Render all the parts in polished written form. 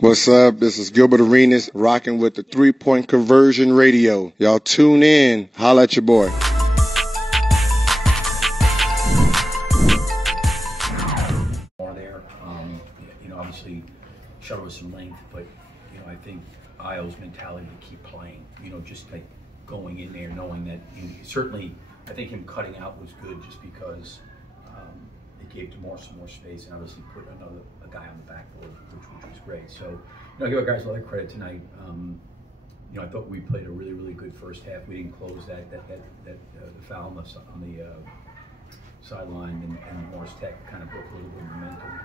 What's up? This is Gilbert Arenas rocking with the 3-Point Conversion Radio. Y'all tune in. Holla at your boy. There, obviously shuttle with some length, but I think Io's mentality to keep playing. Just like going in there, knowing that certainly, I think him cutting out was good, just because it gave DeMar some more space, and obviously put a guy on the backboard, which was great. So, I give our guys a lot of credit tonight. I thought we played a really, really good first half. We didn't close the foul on the sideline, and Morris Tech kind of broke a little bit of momentum.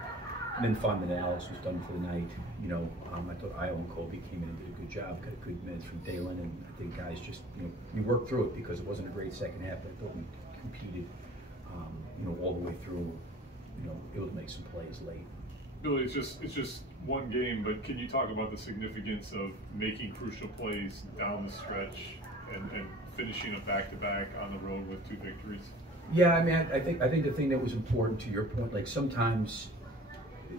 And then finding that Alex was done for the night. I thought Io and Colby came in and did a good job. Got a good minutes from Dalen, and I think guys just we worked through it, because it wasn't a great second half. But I thought we competed, all the way through. Able to make some plays late. Billy, it's just one game, but can you talk about the significance of making crucial plays down the stretch and finishing a back-to-back on the road with 2 victories? Yeah, I mean, I think the thing that was important, to your point, like sometimes,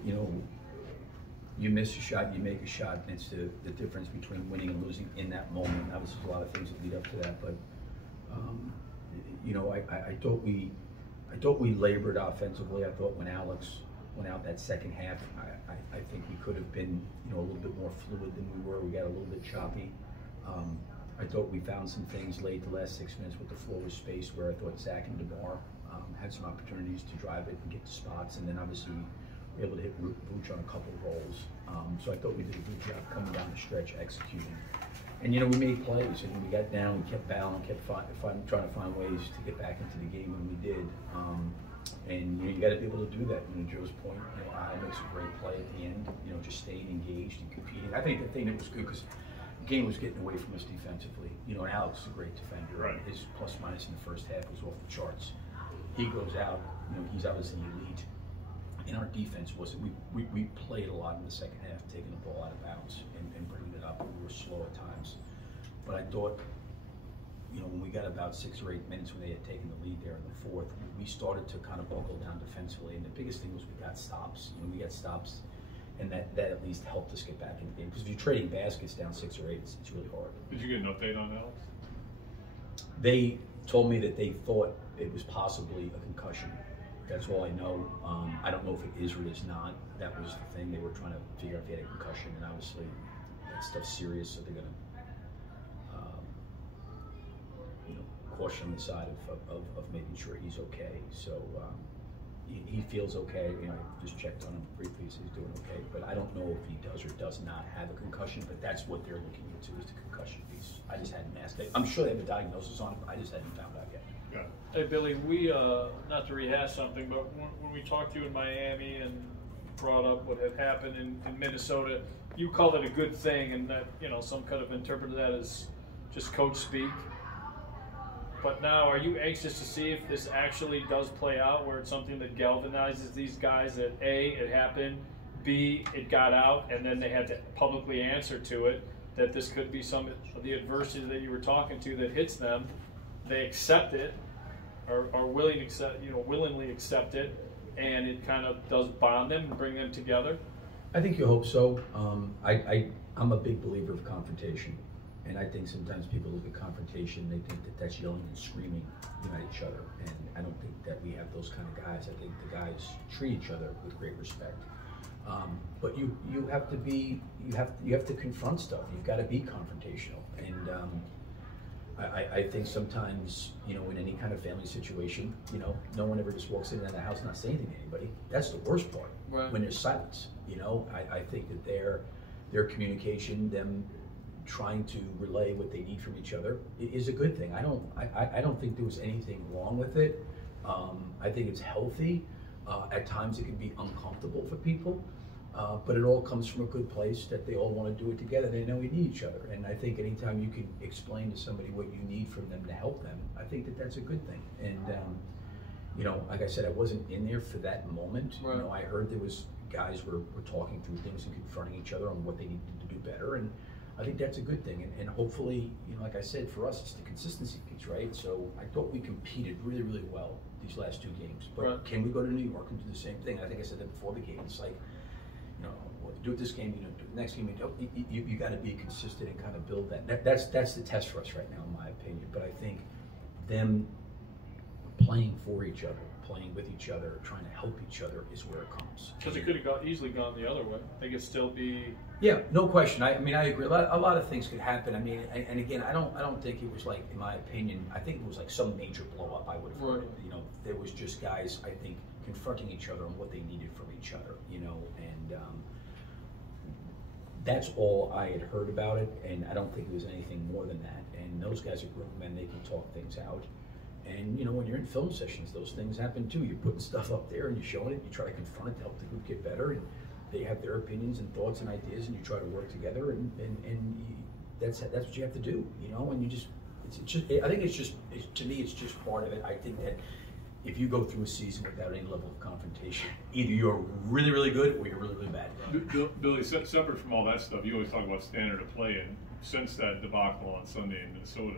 you miss a shot, you make a shot, and it's the difference between winning and losing in that moment. Obviously, there's a lot of things that lead up to that, but I thought we labored offensively. I thought when Alex went out that second half, I think we could have been a little bit more fluid than we were. We got a little bit choppy. I thought we found some things late, the last 6 minutes with the floor was space, where I thought Zach and DeMar had some opportunities to drive it and get to spots, and then obviously we were able to hit Booch on a couple of rolls. So I thought we did a good job coming down the stretch, executing. And we made plays, and we got down, we kept battling, kept trying to find ways to get back into the game, and we did. And you got to be able to do that. Joe's point, Io makes a great play at the end. Just staying engaged and competing. I think the thing that was good, because the game was getting away from us defensively. And Alex is a great defender. Right. His plus minus in the first half was off the charts. He goes out. He's obviously elite. And our defense wasn't. We played a lot in the second half, taking the ball out of bounds and bringing it up. We were slow at times. But I thought, when we got about 6 or 8 minutes when they had taken the lead there in the fourth, we started to kind of buckle down defensively. And the biggest thing was we got stops. We got stops, and that at least helped us get back in the game. Because if you're trading baskets down 6 or 8, it's really hard. Did you get an update on Alex? They told me that they thought it was possibly a concussion. That's all I know. I don't know if it is or is not. That was the thing. They were trying to figure out if he had a concussion, and obviously that stuff's serious, so they're going to caution on the side of making sure he's okay. So he feels okay. I just checked on him briefly, so he's doing okay. But I don't know if he does or does not have a concussion, but that's what they're looking into, is the concussion piece. I just hadn't asked. I'm sure they have a diagnosis on it, but I just hadn't found out yet. Hey Billy, we not to rehash something, but when we talked to you in Miami and brought up what had happened in Minnesota, you called it a good thing, and that some could have interpreted that as just coach speak. But now, are you anxious to see if this actually does play out, where it's something that galvanizes these guys, that A, it happened, B, it got out, and then they had to publicly answer to it, that this could be some of the adversity that you were talking to that hits them, they accept it, are willingly accept it, and it kind of does bond them and bring them together? I think you hope so. I'm a big believer of confrontation. And I think sometimes people look at confrontation, they think that that's yelling and screaming at each other. And I don't think that we have those kind of guys. I think the guys treat each other with great respect. But you have to confront stuff. You've got to be confrontational. And I think sometimes, in any kind of family situation, no one ever just walks into the house and not saying anything to anybody. That's the worst part. Right. When there's silence. I think that their communication, them trying to relay what they need from each other, is a good thing. I don't think there was anything wrong with it. I think it's healthy. At times it can be uncomfortable for people, but it all comes from a good place, that they all want to do it together. They know we need each other, and I think anytime you can explain to somebody what you need from them to help them, I think that that's a good thing. And like I said, I wasn't in there for that moment. Right. I heard there was guys were talking through things and confronting each other on what they needed to do better, and I think that's a good thing, and hopefully, like I said, for us, it's the consistency piece, right? So I thought we competed really, really well these last 2 games, but Can we go to New York and do the same thing? I think I said that before the game. It's like, do it this game, you don't do it the next game, you don't. You got to be consistent and kind of build that. That's the test for us right now, in my opinion. But I think them playing for each other, playing with each other, trying to help each other is where it comes. Because it could have easily gone the other way. They could still be. Yeah, no question. I mean, I agree. A lot of things could happen. I mean, and again, I don't think it was like, in my opinion, I think it was like some major blow up. I would have heard. You know, there was just guys, I think, confronting each other on what they needed from each other. You know, and that's all I had heard about it. And I don't think it was anything more than that. And those guys are grown men; they can talk things out. And, you know, when you're in film sessions, those things happen too. You're putting stuff up there and you're showing it, you try to confront it to help the group get better, and they have their opinions and thoughts and ideas, and you try to work together, and that's what you have to do, you know, and you just, I think to me, it's just part of it. I think that if you go through a season without any level of confrontation, either you're really, really good or you're really, really bad. Billy, separate from all that stuff, you always talk about standard of play, and since that debacle on Sunday in Minnesota,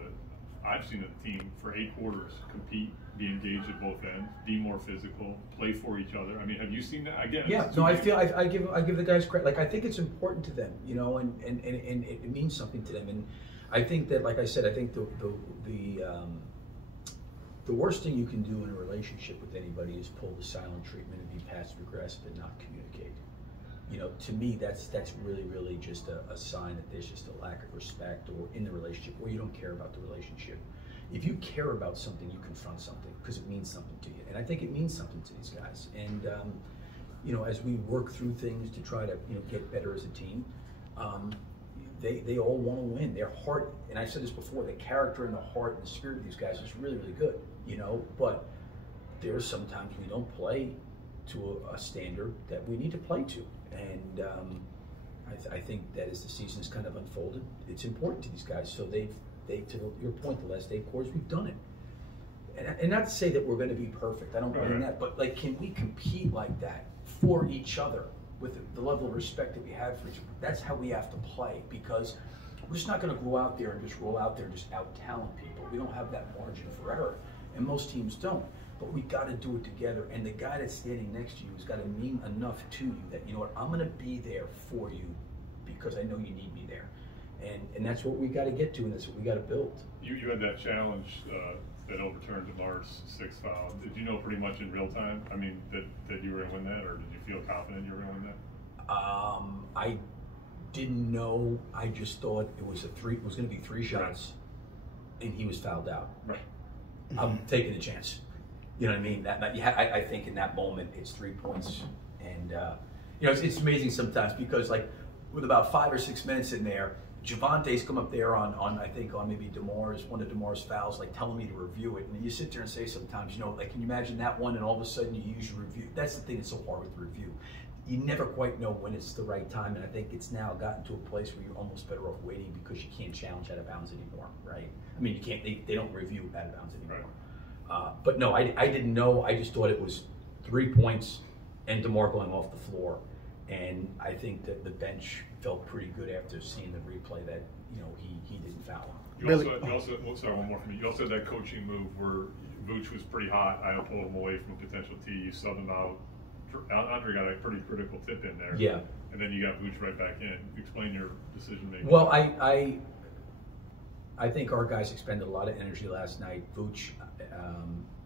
I've seen a team for 8 quarters compete, be engaged at both ends, be more physical, play for each other. I mean, have you seen that? Again, yeah. No, I feel I give the guys credit. Like, I think it's important to them, you know, and it means something to them. And I think that, like I said, I think the worst thing you can do in a relationship with anybody is pull the silent treatment and be passive aggressive and not communicate. You know, to me, that's really, really just a sign that there's just a lack of respect or in the relationship, or you don't care about the relationship. If you care about something, you confront something because it means something to you. And I think it means something to these guys. And, you know, as we work through things to try to, you know, get better as a team, they all want to win. Their heart, and I said this before, the character and the heart and the spirit of these guys is really, really good, you know, but there's sometimes we don't play to a standard that we need to play to. And I think that as the season's kind of unfolded, it's important to these guys. So they to your point, the last 8 quarters, we've done it. And not to say that we're going to be perfect. I don't mean that. But, like, can we compete like that for each other with the level of respect that we have for each other? That's how we have to play, because we're just not going to go out there and just roll out there and just out-talent people. We don't have that margin for error, and most teams don't. But we got to do it together, and the guy that's standing next to you has got to mean enough to you that, you know what, I'm going to be there for you because I know you need me there. And that's what we got to get to, and that's what we got to build. You had that challenge that overturned Demar's 6th foul. Did you know pretty much in real time, I mean, that you were going to win that, or did you feel confident you were going to win that? I didn't know. I just thought it was going to be 3 shots, and he was fouled out. Right. I'm taking a chance. You know what I mean? I think in that moment it's 3 points, and you know, it's amazing sometimes because, like, with about 5 or 6 minutes in there, Javonte's come up there on maybe one of DeMar's fouls, like telling me to review it, and you sit there and say sometimes, you know, like, can you imagine that one, and all of a sudden you use your review? That's the thing that's so hard with review. You never quite know when it's the right time, and I think it's now gotten to a place where you're almost better off waiting because you can't challenge out of bounds anymore, right? I mean, you can't. They don't review out of bounds anymore. Right. But no, I didn't know. I just thought it was 3 points and DeMar going off the floor. And I think that the bench felt pretty good after seeing the replay that, you know, he didn't foul him. You also, sorry, one more from you. You also had that coaching move where Vooch was pretty hot. I pulled him away from a potential tee. You subbed him out. Andre got a pretty critical tip in there. Yeah. And then you got Vooch right back in. Explain your decision making. Well, I think our guys expended a lot of energy last night. Vooch,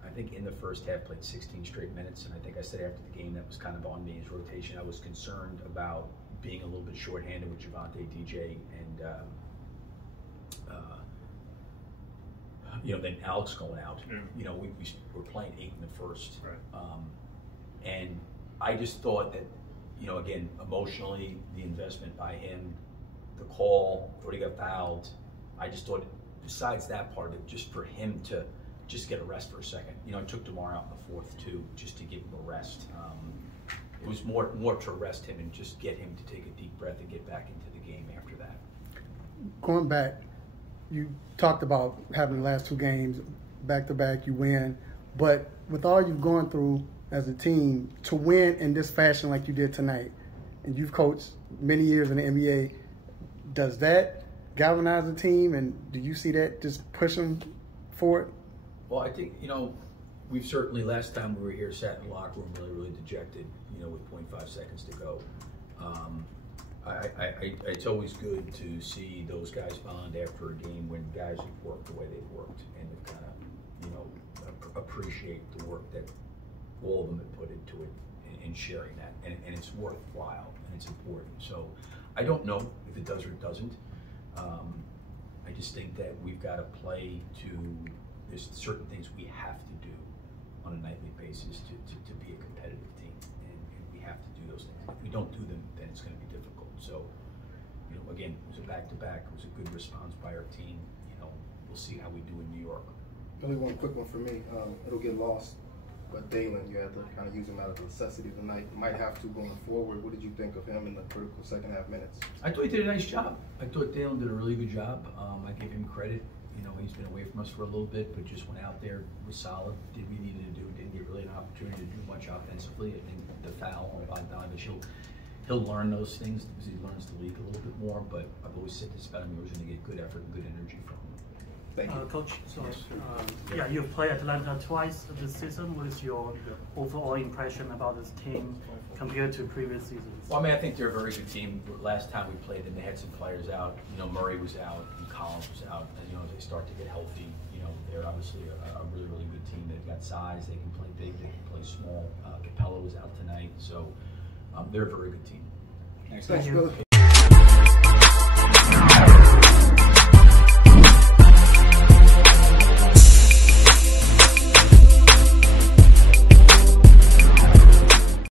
I think in the first half played 16 straight minutes, and I think I said after the game that was kind of on me, his rotation. I was concerned about being a little bit shorthanded with Javonte DJ and you know, then Alex going out. Yeah. You know, we were playing 8 in the first, right. And I just thought that, you know, again, emotionally, the investment by him, the call, thought he got fouled. I just thought, besides that part of it, just for him to just get a rest for a second. You know, I took DeMar out in the 4th too, just to give him a rest. It was more to rest him and just get him to take a deep breath and get back into the game after that. Going back, you talked about having the last 2 games back-to-back, you win. But with all you've gone through as a team, to win in this fashion like you did tonight, and you've coached many years in the NBA, does that galvanize the team, and do you see that just pushing forward? Well, I think, you know, we've certainly, last time we were here, sat in the locker room really, really dejected, you know, with 0.5 seconds to go. It's always good to see those guys bond after a game when guys have worked the way they've worked and have kind of, appreciate the work that all of them have put into it in sharing that, and it's worthwhile and it's important. So I don't know if it does or it doesn't. I just think that we've got to play to, there's certain things we have to do on a nightly basis to be a competitive team, and we have to do those things. If we don't do them, then it's going to be difficult. So, again, it was a back-to-back. It was a good response by our team. We'll see how we do in New York. Only one quick one for me. It'll get lost, but Dalembert, you had to kind of use him out of necessity tonight. You might have to going forward. What did you think of him in the critical second half minutes? I thought he did a nice job. I thought Dalembert did a really good job. I give him credit. He's been away from us for a little bit, but just went out there, was solid, did what he needed to do, didn't get really an opportunity to do much offensively. I think the foul on Bogdanovich, he'll learn those things as he learns the league a little bit more, but I've always said this about him, he was going to get good effort and good energy from him. Thank you. Coach, so you've played Atlanta twice this season. What is your overall impression about this team compared to previous seasons? Well, I think they're a very good team. Last time we played them, they had some players out. Murray was out and Collins was out. And, as they start to get healthy, they're obviously a really, really good team. They've got size. They can play big. They can play small. Capella was out tonight. So they're a very good team. Thanks, Billy.